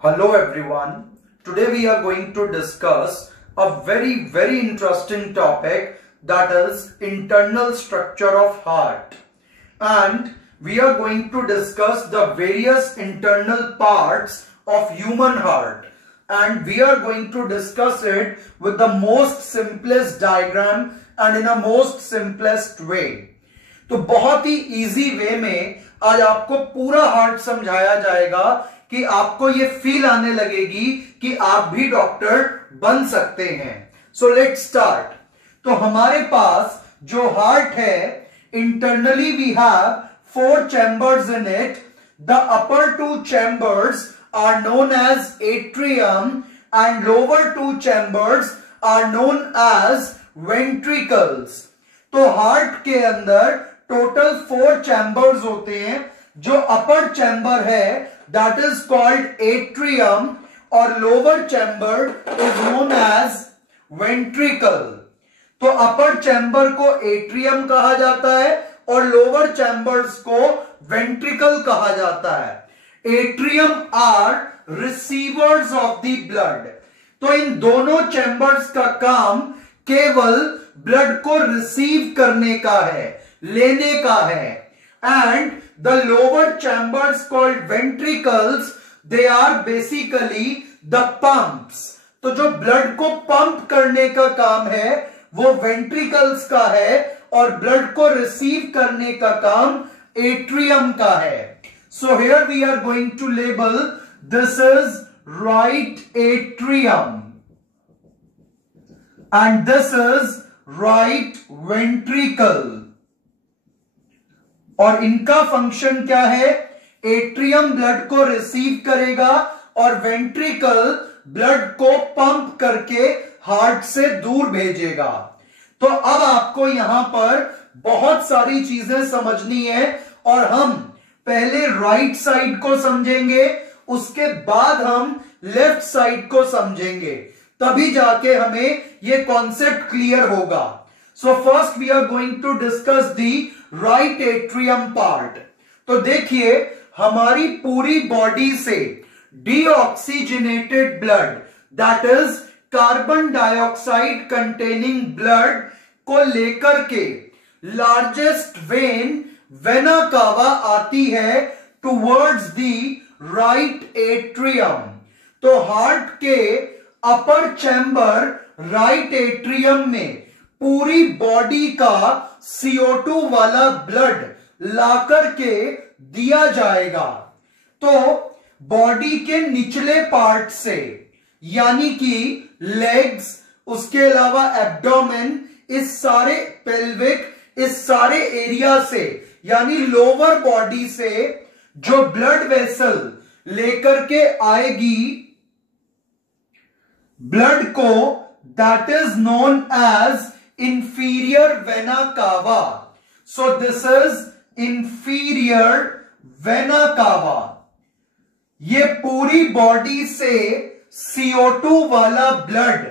Hello everyone. Today we are going to discuss a very interesting topic, that is internal structure of heart, and we are going to discuss the various internal parts of human heart, and we are going to discuss it with the most simplest diagram and in a most simplest way. तो बहुत ही easy way में आज आपको पूरा heart समझाया जाएगा कि आपको ये फील आने लगेगी कि आप भी डॉक्टर बन सकते हैं. So let's start. तो हमारे पास जो हार्ट है, internally we have 4 chambers in it. The upper 2 chambers are known as atrium and lower 2 chambers are known as ventricles. तो हार्ट के अंदर टोटल 4 चैम्बर्स होते हैं. जो अपर चैम्बर है दैट इज कॉल्ड एट्रियम और lower chamber is known as ventricle. तो upper chamber को एट्रियम कहा जाता है और लोअर चैम्बर्स को वेंट्रिकल कहा जाता है. Atrium are receivers of the blood. तो इन दोनों चैम्बर्स का काम केवल ब्लड को रिसीव करने का है, लेने का है. And the lower chambers called ventricles, they are basically the pumps. तो जो ब्लड को पंप करने का काम है वो वेंट्रिकल्स का है और ब्लड को रिसीव करने का काम एट्रियम का है. So here we are going to label this is right atrium and this is right ventricle. और इनका फंक्शन क्या है? एट्रियम ब्लड को रिसीव करेगा और वेंट्रिकल ब्लड को पंप करके हार्ट से दूर भेजेगा. तो अब आपको यहां पर बहुत सारी चीजें समझनी है और हम पहले राइट साइड को समझेंगे, उसके बाद हम लेफ्ट साइड को समझेंगे, तभी जाके हमें ये कॉन्सेप्ट क्लियर होगा. So first we are going to discuss the right atrium part. तो देखिए, हमारी पूरी बॉडी से deoxygenated blood, that is carbon dioxide containing blood को लेकर के लार्जेस्ट वेन वेना कावा आती है टुवर्ड्स दी राइट एट्रियम. तो हार्ट के अपर चैम्बर राइट एट्रियम में पूरी बॉडी का CO2 वाला ब्लड लाकर के दिया जाएगा. तो बॉडी के निचले पार्ट से, यानी कि लेग्स, उसके अलावा एब्डोमेन, इस सारे पेल्विक, इस सारे एरिया से, यानी लोअर बॉडी से जो ब्लड वेसल लेकर के आएगी ब्लड को, that is known as inferior vena cava. So this is inferior vena cava. ये पूरी बॉडी से CO2 वाला ब्लड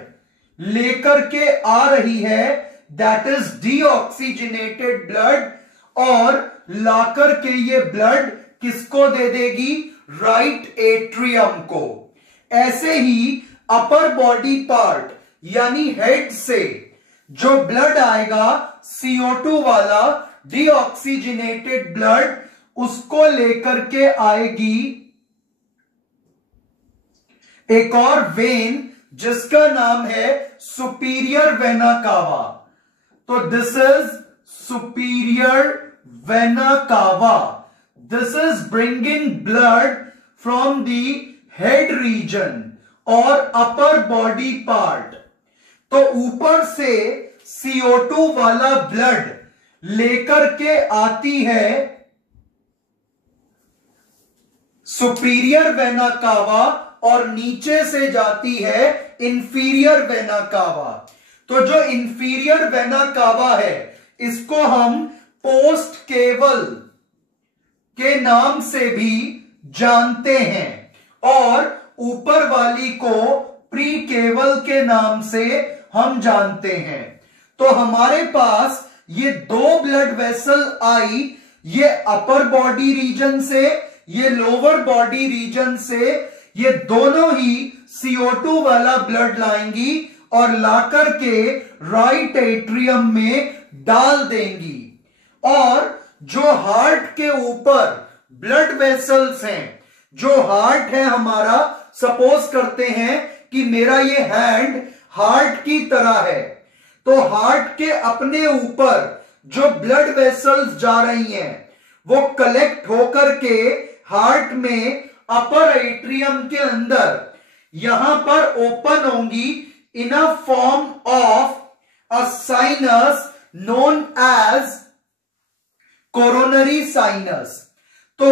लेकर के आ रही है, दैट इज डीऑक्सीजनेटेड ब्लड, और लाकर के ये ब्लड किसको दे देगी? राइट एट्रियम को. ऐसे ही अपर बॉडी पार्ट यानी हेड से जो ब्लड आएगा CO2 वाला डीऑक्सीजनेटेड ब्लड, उसको लेकर के आएगी एक और वेन जिसका नाम है सुपीरियर वेना कावा. तो this is superior vena cava. This is bringing blood from the head region और अपर बॉडी पार्ट. तो ऊपर से CO2 वाला ब्लड लेकर के आती है सुपीरियर वेना कावा और नीचे से जाती है इंफीरियर वेना कावा. तो जो इंफीरियर वेना कावा है, इसको हम पोस्ट केवल के नाम से भी जानते हैं और ऊपर वाली को प्री केवल के नाम से हम जानते हैं. तो हमारे पास ये 2 ब्लड वेसल आई, ये अपर बॉडी रीजन से, ये लोअर बॉडी रीजन से, ये दोनों ही CO2 वाला ब्लड लाएंगी और लाकर के राइट एट्रियम में डाल देंगी। और जो हार्ट के ऊपर ब्लड वेसल्स हैं, जो हार्ट है हमारा, सपोज करते हैं कि मेरा ये हैंड हार्ट की तरह है, तो हार्ट के अपने ऊपर जो ब्लड वेसल्स जा रही हैं वो कलेक्ट होकर के हार्ट में अपर एट्रियम के अंदर यहां पर ओपन होंगी in a form of a sinus known as coronary sinus. तो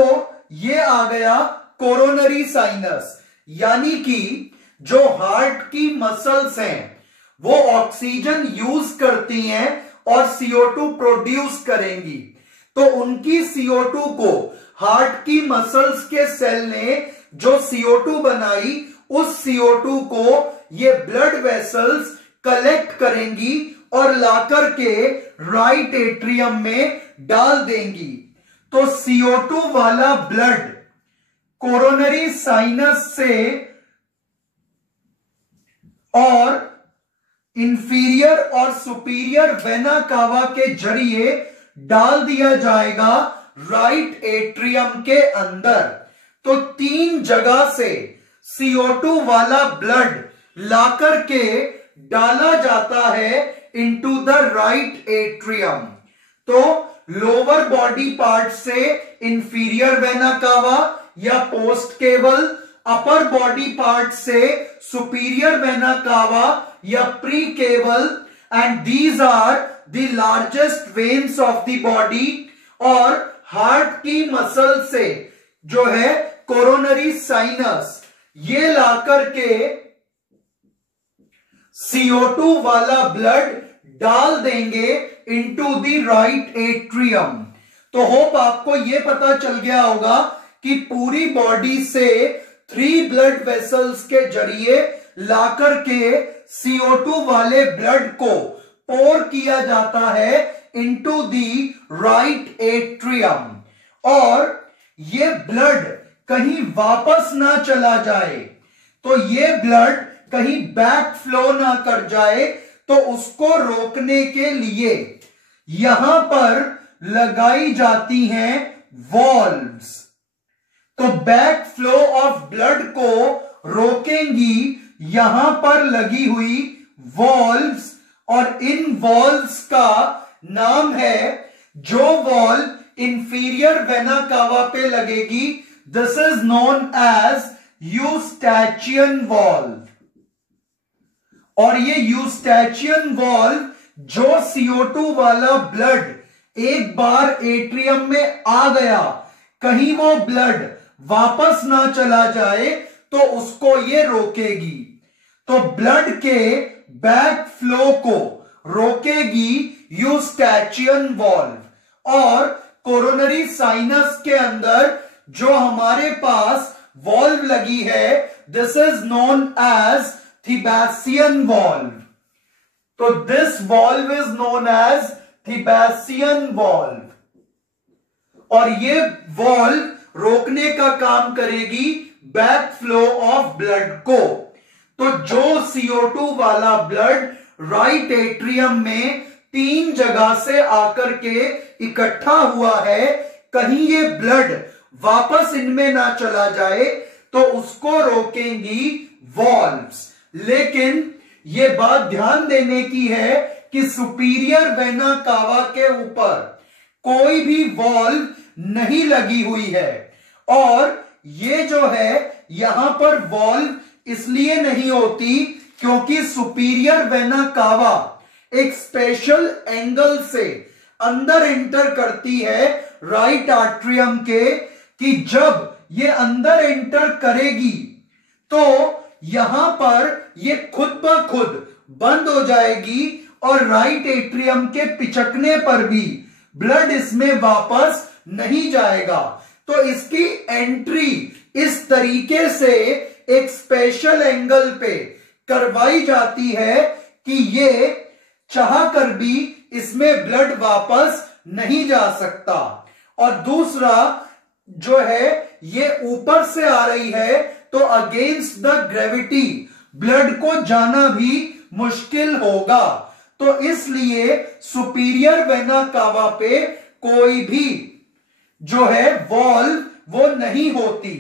ये आ गया कोरोनरी साइनस, यानी कि जो हार्ट की मसल्स हैं वो ऑक्सीजन यूज करती हैं और CO2 प्रोड्यूस करेंगी, तो उनकी CO2 को हार्ट की मसल्स के सेल ने जो CO2 बनाई, उस CO2 को ये ब्लड वेसल्स कलेक्ट करेंगी और लाकर के राइट एट्रियम में डाल देंगी। तो CO2 वाला ब्लड कोरोनरी साइनस से और इंफीरियर और सुपीरियर वेना कावा के जरिए डाल दिया जाएगा राइट एट्रियम के अंदर। तो 3 जगह से CO2 वाला ब्लड लाकर के डाला जाता है इनटू द राइट एट्रियम। तो लोअर बॉडी पार्ट से इंफीरियर वेना कावा या post caval, upper body part से सुपीरियर वेना कावा या pre caval, and these are the largest veins of the body. और हार्ट की मसल से जो है कोरोनरी साइनस, ये लाकर के CO2 वाला ब्लड डाल देंगे इनटू द राइट एट्रियम। तो होप आपको यह पता चल गया होगा कि पूरी बॉडी से 3 ब्लड वेसल्स के जरिए लाकर के CO2 वाले ब्लड को पोर किया जाता है इनटू द राइट एट्रियम। और ये ब्लड कहीं वापस ना चला जाए, तो ये ब्लड कहीं बैक फ्लो ना कर जाए, तो उसको रोकने के लिए यहां पर लगाई जाती हैं वॉल्व्स। तो बैक फ्लो ऑफ ब्लड को रोकेंगी यहां पर लगी हुई वॉल्व्स, और इन वॉल्व्स का नाम है, जो वॉल्व इंफीरियर वेना कावा पे लगेगी, this is known as Eustachian valve. और ये यूस्टैचियन वॉल्व जो CO2 वाला ब्लड एक बार एट्रियम में आ गया, कहीं वो ब्लड वापस ना चला जाए, तो उसको ये रोकेगी। तो ब्लड के बैक फ्लो को रोकेगी यूस्टैचियन वॉल्व। और कोरोनरी साइनस के अंदर जो हमारे पास वॉल्व लगी है, this is known as Thebesian valve. तो this valve is known as Thebesian valve, और ये वॉल्व रोकने का काम करेगी बैक फ्लो ऑफ ब्लड को। तो जो CO2 वाला ब्लड राइट एट्रियम में 3 जगह से आकर के इकट्ठा हुआ है, कहीं ये ब्लड वापस इनमें ना चला जाए, तो उसको रोकेंगी वॉल्व्स। लेकिन ये बात ध्यान देने की है कि सुपीरियर वेना कावा के ऊपर कोई भी वॉल्व नहीं लगी हुई है, और ये जो है यहां पर वॉल्व इसलिए नहीं होती क्योंकि सुपीरियर वेना कावा एक स्पेशल एंगल से अंदर एंटर करती है राइट आर्ट्रियम के, कि जब ये अंदर एंटर करेगी तो यहां पर ये खुद ब खुद बंद हो जाएगी, और राइट एट्रियम के पिचकने पर भी ब्लड इसमें वापस नहीं जाएगा। तो इसकी एंट्री इस तरीके से एक स्पेशल एंगल पे करवाई जाती है कि ये चाह कर भी इसमें ब्लड वापस नहीं जा सकता। और दूसरा जो है, ये ऊपर से आ रही है, तो अगेंस्ट द ग्रेविटी ब्लड को जाना भी मुश्किल होगा। तो इसलिए सुपीरियर वेना कावा पे कोई भी जो है वॉल्व वो नहीं होती।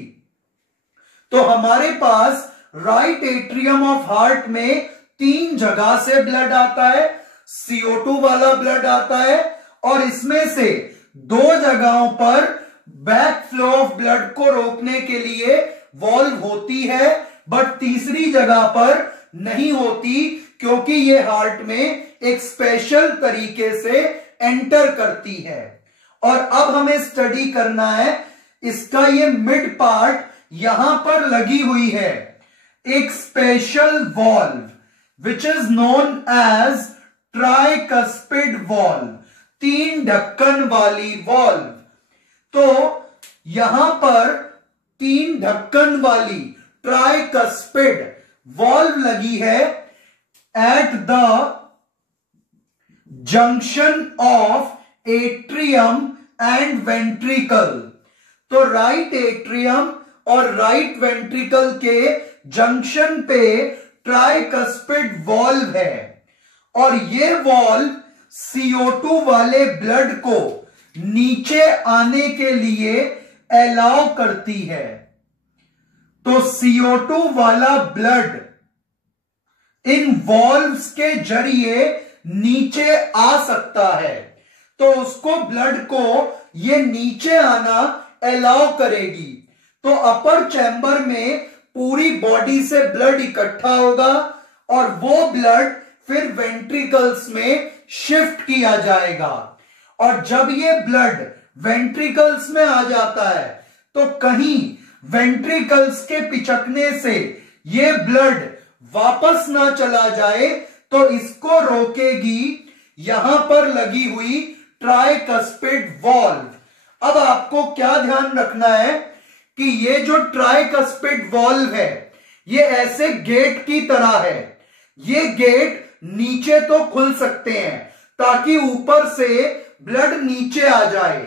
तो हमारे पास राइट एट्रियम ऑफ हार्ट में 3 जगह से ब्लड आता है, CO2 वाला ब्लड आता है, और इसमें से 2 जगहों पर बैक फ्लो ऑफ ब्लड को रोकने के लिए वॉल्व होती है, बट तीसरी जगह पर नहीं होती, क्योंकि ये हार्ट में एक स्पेशल तरीके से एंटर करती है। और अब हमें स्टडी करना है इसका ये मिड पार्ट यहां पर लगी हुई है, एक special valve which is known as tricuspid valve, 3 ढक्कन वाली वॉल्व। तो यहां पर 3 ढक्कन वाली ट्राइकस्पिड वॉल्व लगी है at the junction of atrium and ventricle. तो राइट एट्रियम और राइट वेंट्रिकल के जंक्शन पे ट्राइकस्पिड वॉल्व है, और ये वॉल्व CO2 वाले ब्लड को नीचे आने के लिए अलाउ करती है। तो CO2 वाला ब्लड इन वॉल्व्स के जरिए नीचे आ सकता है, तो उसको ब्लड को ये नीचे आना अलाउ करेगी। तो अपर चैम्बर में पूरी बॉडी से ब्लड इकट्ठा होगा और वो ब्लड फिर वेंट्रिकल्स में शिफ्ट किया जाएगा। और जब ये ब्लड वेंट्रिकल्स में आ जाता है तो कहीं वेंट्रिकल्स के पिचकने से ये ब्लड वापस ना चला जाए, तो इसको रोकेगी यहां पर लगी हुई ट्राइकस्पिड वॉल्व। अब आपको क्या ध्यान रखना है कि ये जो ट्राइकस्पिड वॉल्व है ये ऐसे गेट की तरह है। ये गेट नीचे तो खुल सकते हैं ताकि ऊपर से ब्लड नीचे आ जाए,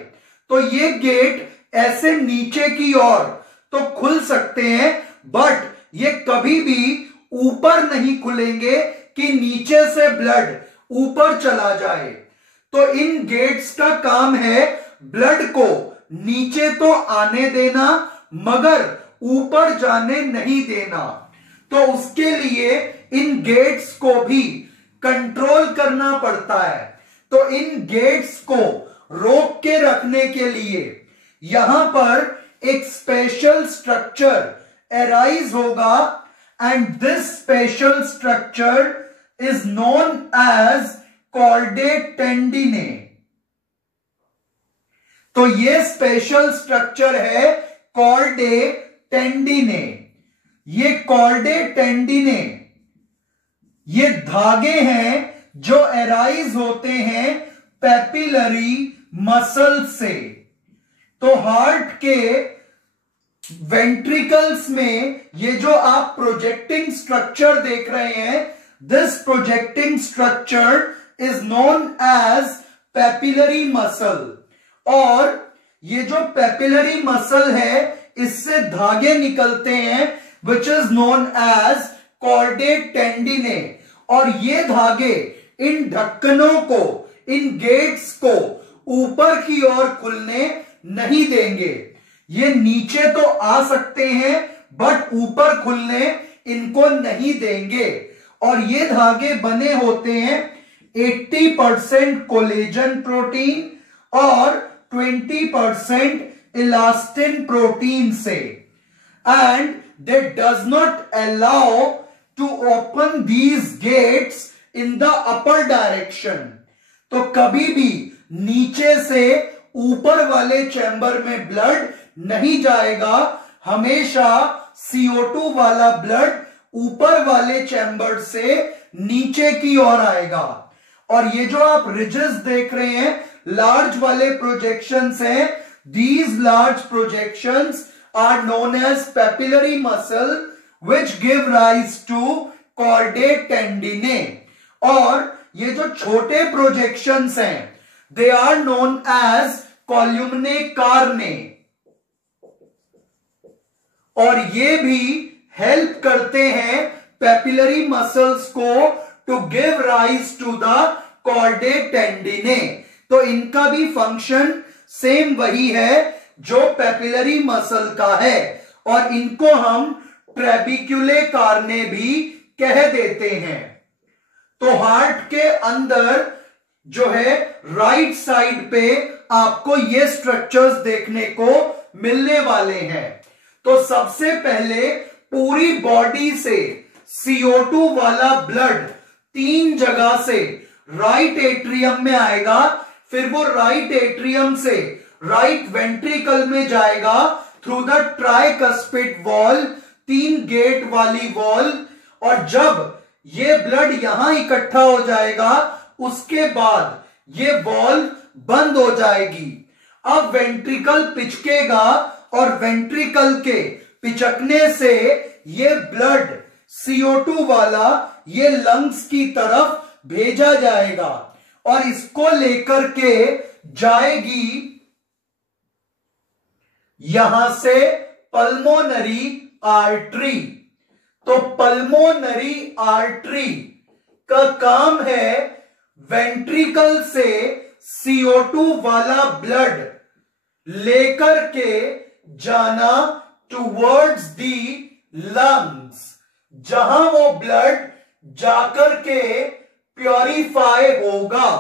तो ये गेट ऐसे नीचे की ओर तो खुल सकते हैं, बट ये कभी भी ऊपर नहीं खुलेंगे कि नीचे से ब्लड ऊपर चला जाए। तो इन गेट्स का काम है ब्लड को नीचे तो आने देना मगर ऊपर जाने नहीं देना। तो उसके लिए इन गेट्स को भी कंट्रोल करना पड़ता है। तो इन गेट्स को रोक के रखने के लिए यहां पर एक स्पेशल स्ट्रक्चर अराइज होगा, and this special structure is known as chordae tendineae. तो ये स्पेशल स्ट्रक्चर है कॉर्डे टेंडिने। ये कॉर्डे टेंडिने ये धागे हैं जो अराइज होते हैं पैपिलरी मसल से। तो हार्ट के वेंट्रिकल्स में ये जो आप प्रोजेक्टिंग स्ट्रक्चर देख रहे हैं, this projecting structure is known as papillary muscle. और ये जो पैपिलरी मसल है इससे धागे निकलते हैं which is known as chordae tendineae. और ये धागे इन ढक्कनों को, इन गेट्स को ऊपर की ओर खुलने नहीं देंगे। ये नीचे तो आ सकते हैं बट ऊपर खुलने इनको नहीं देंगे। और ये धागे बने होते हैं 80% कोलेजन प्रोटीन और 20% इलास्टिन प्रोटीन से, and they does not allow to open these gates in the upper direction. तो कभी भी नीचे से ऊपर वाले चैम्बर में ब्लड नहीं जाएगा, हमेशा CO2 वाला ब्लड ऊपर वाले चैम्बर से नीचे की ओर आएगा। और ये जो आप रिजेस देख रहे हैं, लार्ज वाले प्रोजेक्शंस हैं, these large projections are known as papillary muscle which give rise to chordae tendinae। और ये जो छोटे प्रोजेक्शंस हैं they are known as columnae carneae। और ये भी हेल्प करते हैं पेपिलरी मसल्स को to give rise to the chordae tendineae. तो इनका भी फंक्शन सेम वही है जो पेपिलरी मसल का है, और इनको हम ट्रेबिक्युले कार्ने भी कह देते हैं। तो हार्ट के अंदर जो है राइट साइड पे आपको ये स्ट्रक्चर्स देखने को मिलने वाले हैं। तो सबसे पहले पूरी बॉडी से CO2 वाला ब्लड 3 जगह से राइट एट्रियम में आएगा, फिर वो राइट एट्रियम से राइट वेंट्रिकल में जाएगा through the tricuspid valve, 3 gate वाली वॉल, और जब ये ब्लड यहां इकट्ठा हो जाएगा उसके बाद ये वॉल बंद हो जाएगी। अब वेंट्रिकल पिचकेगा और वेंट्रिकल के पिचकने से ये ब्लड CO2 वाला ये लंग्स की तरफ भेजा जाएगा और इसको लेकर के जाएगी यहां से पल्मोनरी आर्टरी। तो पल्मोनरी आर्टरी का काम है वेंट्रिकल से CO2 वाला ब्लड लेकर के जाना टुवर्ड्स दी लंग्स, जहां वो ब्लड जाकर के प्योरीफाई होगा।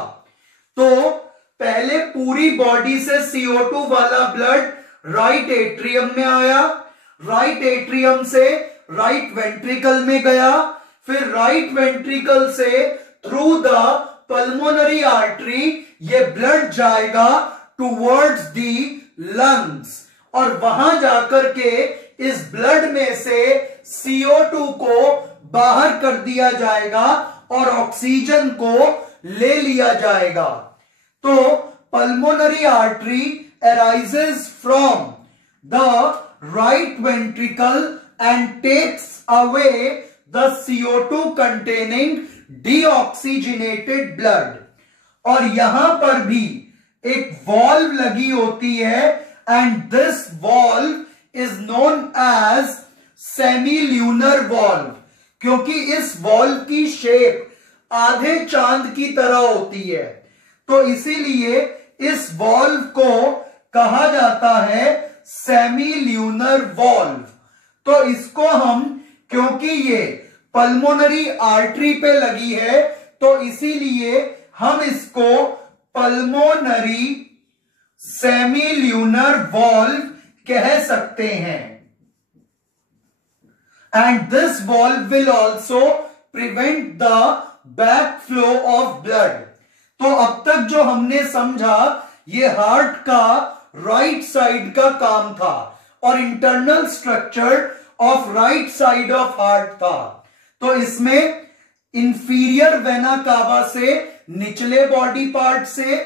तो पहले पूरी बॉडी से CO2 वाला ब्लड राइट एट्रियम में आया, राइट एट्रियम से राइट वेंट्रिकल में गया, फिर राइट वेंट्रिकल से थ्रू द पल्मोनरी आर्टरी ये ब्लड जाएगा टुवर्ड्स दी लंग्स, और वहां जाकर के इस ब्लड में से CO2 को बाहर कर दिया जाएगा और ऑक्सीजन को ले लिया जाएगा। तो pulmonary artery arises from the right ventricle and takes away the CO2 containing deoxygenated blood। और यहां पर भी एक वॉल्व लगी होती है and this valve is known as semi-lunar valve, क्योंकि इस वॉल्व की शेप आधे चांद की तरह होती है, तो इसीलिए इस वॉल्व को कहा जाता है सेमी ल्यूनर वॉल्व। तो इसको हम, क्योंकि ये पल्मोनरी आर्टरी पे लगी है, तो इसीलिए हम इसको पल्मोनरी सेमी ल्यूनर वॉल्व कह सकते हैं। And this valve will also prevent the back flow of blood. तो अब तक जो हमने समझा ये हार्ट का राइट साइड का काम था और internal structure of right side of heart था। तो इसमें इंफीरियर वेना कावा से निचले बॉडी पार्ट से,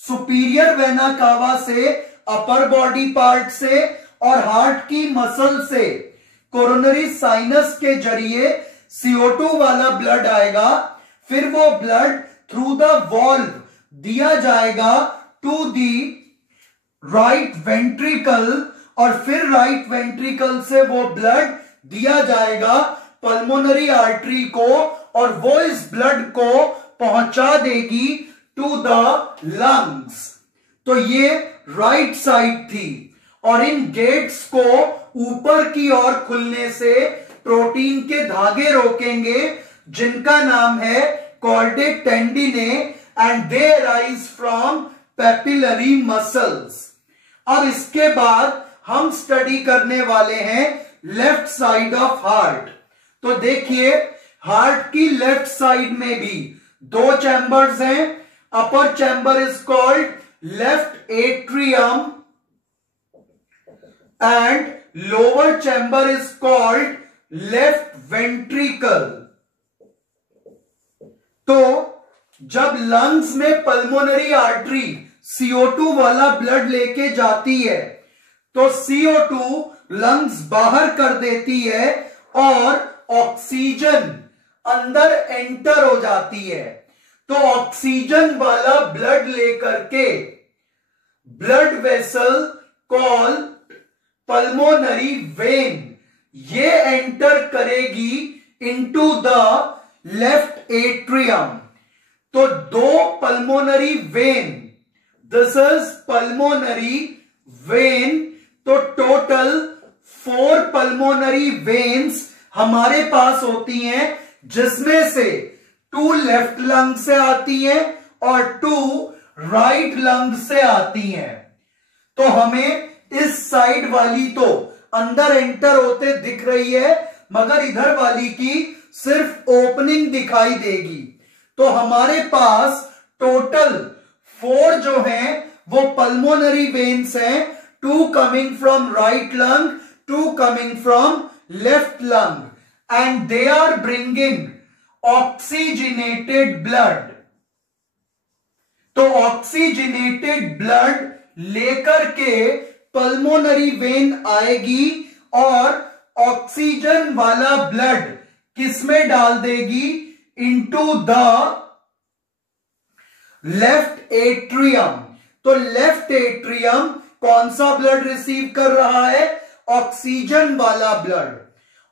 सुपीरियर वेना कावा से अपर बॉडी पार्ट से, और हार्ट की मसल से कोरोनरी साइनस के जरिए CO2 वाला ब्लड आएगा, फिर वो ब्लड थ्रू द वॉल्व दिया जाएगा टू दी राइट वेंट्रिकल, और फिर राइट वेंट्रिकल से वो ब्लड दिया जाएगा पल्मोनरी आर्टरी को, और वो इस ब्लड को पहुंचा देगी टू द लंग्स। तो ये राइट साइड थी, और इन गेट्स को ऊपर की ओर खुलने से प्रोटीन के धागे रोकेंगे जिनका नाम है कॉर्डे टेंडिने, and they rise from papillary muscles. अब इसके बाद हम स्टडी करने वाले हैं लेफ्ट साइड ऑफ हार्ट। तो देखिए, हार्ट की लेफ्ट साइड में भी 2 चैम्बर्स हैं। Upper chamber is called left atrium and lower chamber is called left ventricle. तो जब लंग्स में पल्मोनरी आर्टरी CO2 वाला ब्लड लेके जाती है तो CO2 लंग्स बाहर कर देती है और ऑक्सीजन अंदर एंटर हो जाती है। तो ऑक्सीजन वाला ब्लड लेकर के blood vessel call pulmonary vein ये एंटर करेगी इनटू द लेफ्ट एट्रियम। तो दो pulmonary vein, this is pulmonary vein, तो टोटल 4 पल्मोनरी वेन्स हमारे पास होती हैं, जिसमें से 2 लेफ्ट लंग से आती हैं और 2 राइट लंग से आती हैं। तो हमें इस साइड वाली तो अंदर एंटर होते दिख रही है, मगर इधर वाली की सिर्फ ओपनिंग दिखाई देगी। तो हमारे पास टोटल 4 जो हैं वो पल्मोनरी वेन्स हैं, 2 coming from right lung, 2 coming from left lung, and they are bringing oxygenated blood. तो ऑक्सीजनेटेड ब्लड लेकर के पल्मोनरी वेन आएगी और ऑक्सीजन वाला ब्लड किसमें डाल देगी, इनटू द लेफ्ट एट्रियम। तो लेफ्ट एट्रियम कौन सा ब्लड रिसीव कर रहा है, ऑक्सीजन वाला ब्लड।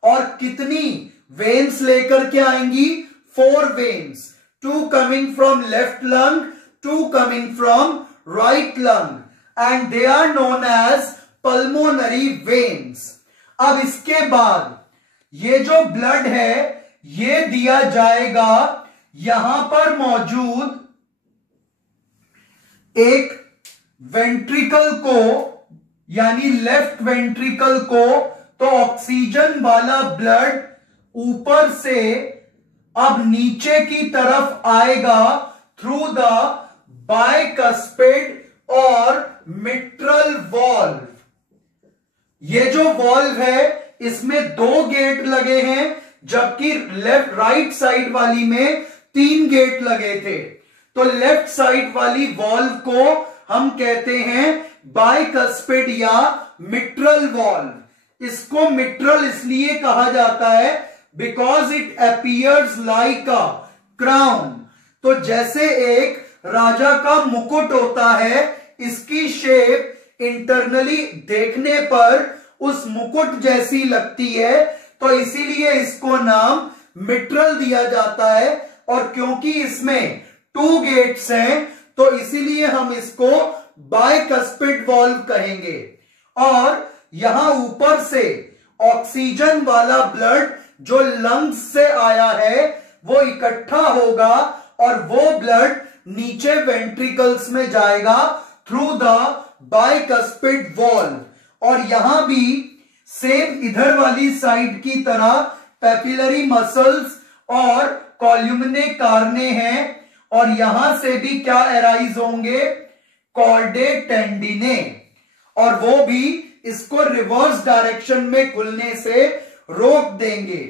और कितनी वेन्स लेकर के आएंगी, 4 veins, 2 coming from left lung, 2 coming from right lung, and they are known as pulmonary veins। अब इसके बाद ये जो ब्लड है ये दिया जाएगा यहां पर मौजूद एक वेंट्रिकल को, यानी लेफ्ट वेंट्रिकल को। तो ऑक्सीजन वाला ब्लड ऊपर से अब नीचे की तरफ आएगा थ्रू द बाइकस्पिड और मिट्रल वॉल्व। ये जो वॉल्व है इसमें 2 गेट लगे हैं, जबकि लेफ्ट राइट साइड वाली में 3 गेट लगे थे। तो लेफ्ट साइड वाली वॉल्व को हम कहते हैं बाइकस्पिड या मिट्रल वॉल्व। इसको मिट्रल इसलिए कहा जाता है because it appears like a crown. तो जैसे एक राजा का मुकुट होता है, इसकी शेप इंटरनली देखने पर उस मुकुट जैसी लगती है, तो इसीलिए इसको नाम मिट्रल दिया जाता है। और क्योंकि इसमें 2 गेट्स हैं तो इसीलिए हम इसको बाइकस्पिड वॉल्व कहेंगे। और यहां ऊपर से ऑक्सीजन वाला ब्लड जो लंग्स से आया है वो इकट्ठा होगा और वो ब्लड नीचे वेंट्रिकल्स में जाएगा थ्रू द बाइकस्पिड वॉल्व। और यहां भी सेम इधर वाली साइड की तरह पेपिलरी मसल्स और कॉल्यूमिने कार्ने हैं, और यहां से भी क्या एराइज होंगे, कॉर्डे टेंडिने, और वो भी इसको रिवर्स डायरेक्शन में खुलने से रोक देंगे।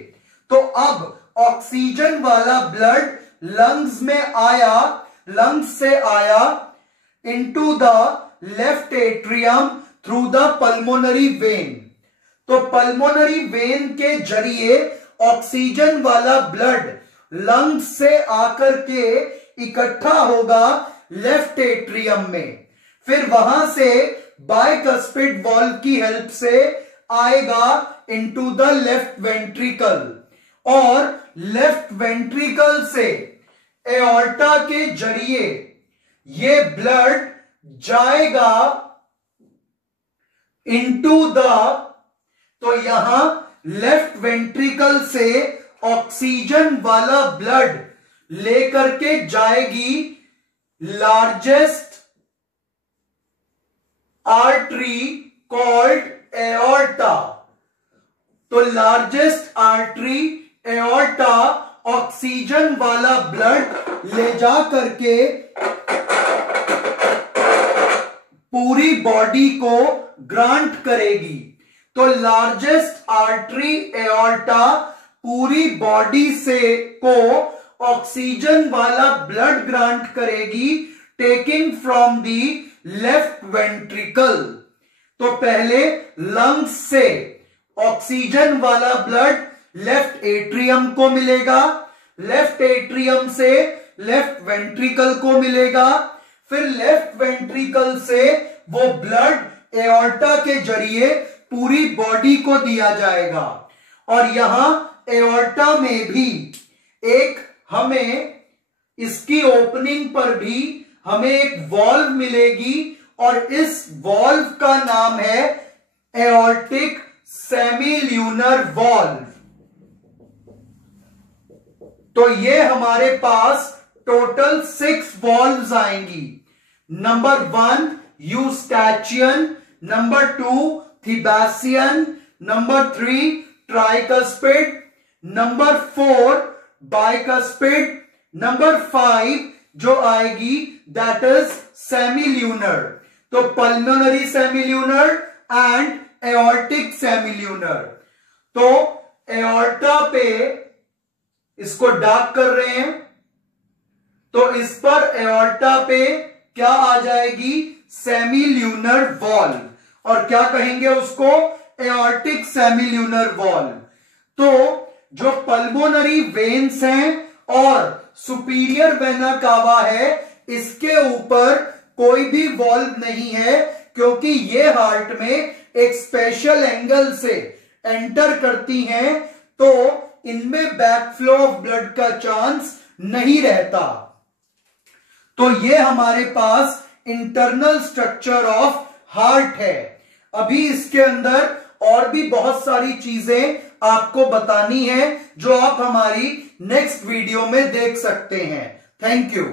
तो अब ऑक्सीजन वाला ब्लड लंग्स में आया, लंग्स से आया into the left atrium through the pulmonary vein. तो पल्मोनरी वेन के जरिए ऑक्सीजन वाला ब्लड लंग्स से आकर के इकट्ठा होगा लेफ्ट एट्रियम में, फिर वहां से बाइकस्पिड वॉल्व की हेल्प से आएगा इनटू द लेफ्ट वेंट्रिकल, और लेफ्ट वेंट्रिकल से एओर्टा के जरिए ये ब्लड जाएगा इनटू द, तो यहां लेफ्ट वेंट्रिकल से ऑक्सीजन वाला ब्लड लेकर के जाएगी लार्जेस्ट आर्टरी कॉल्ड एओर्टा। तो लार्जेस्ट आर्टरी एओर्टा ऑक्सीजन वाला ब्लड ले जा करके पूरी बॉडी को ग्रांट करेगी। तो लार्जेस्ट आर्टरी एओर्टा पूरी बॉडी से को ऑक्सीजन वाला ब्लड ग्रांट करेगी, taking from the left ventricle. तो पहले लंग्स से ऑक्सीजन वाला ब्लड लेफ्ट एट्रियम को मिलेगा, लेफ्ट एट्रियम से लेफ्ट वेंट्रिकल को मिलेगा, फिर लेफ्ट वेंट्रिकल से वो ब्लड एओर्टा के जरिए पूरी बॉडी को दिया जाएगा। और यहां एओर्टा में भी एक हमें इसकी ओपनिंग पर भी हमें एक वॉल्व मिलेगी और इस वॉल्व का नाम है एओर्टिक सेमील्यूनर वॉल्व। तो ये हमारे पास टोटल 6 वॉल्व्स आएंगी। Number 1 Eustachian, number 2 Thebesian, number 3 tricuspid, number 4 bicuspid, number 5 जो आएगी दैट इज सेमील्यूनर। तो pulmonary semilunar and aortic semilunar. तो एओर्टा पे इसको डार्क कर रहे हैं, तो इस पर एओर्टा पे क्या आ जाएगी, सेमील्यूनर वॉल्व, और क्या कहेंगे उसको, एओर्टिक सेमील्यूनर वॉल्व। तो जो पल्मोनरी वेन्स हैं और सुपीरियर वेना कावा है, इसके ऊपर कोई भी वॉल्व नहीं है, क्योंकि ये हार्ट में एक स्पेशल एंगल से एंटर करती हैं, तो इनमें बैकफ्लो ऑफ ब्लड का चांस नहीं रहता। तो ये हमारे पास इंटरनल स्ट्रक्चर ऑफ हार्ट है। अभी इसके अंदर और भी बहुत सारी चीजें आपको बतानी है, जो आप हमारी नेक्स्ट वीडियो में देख सकते हैं। Thank you.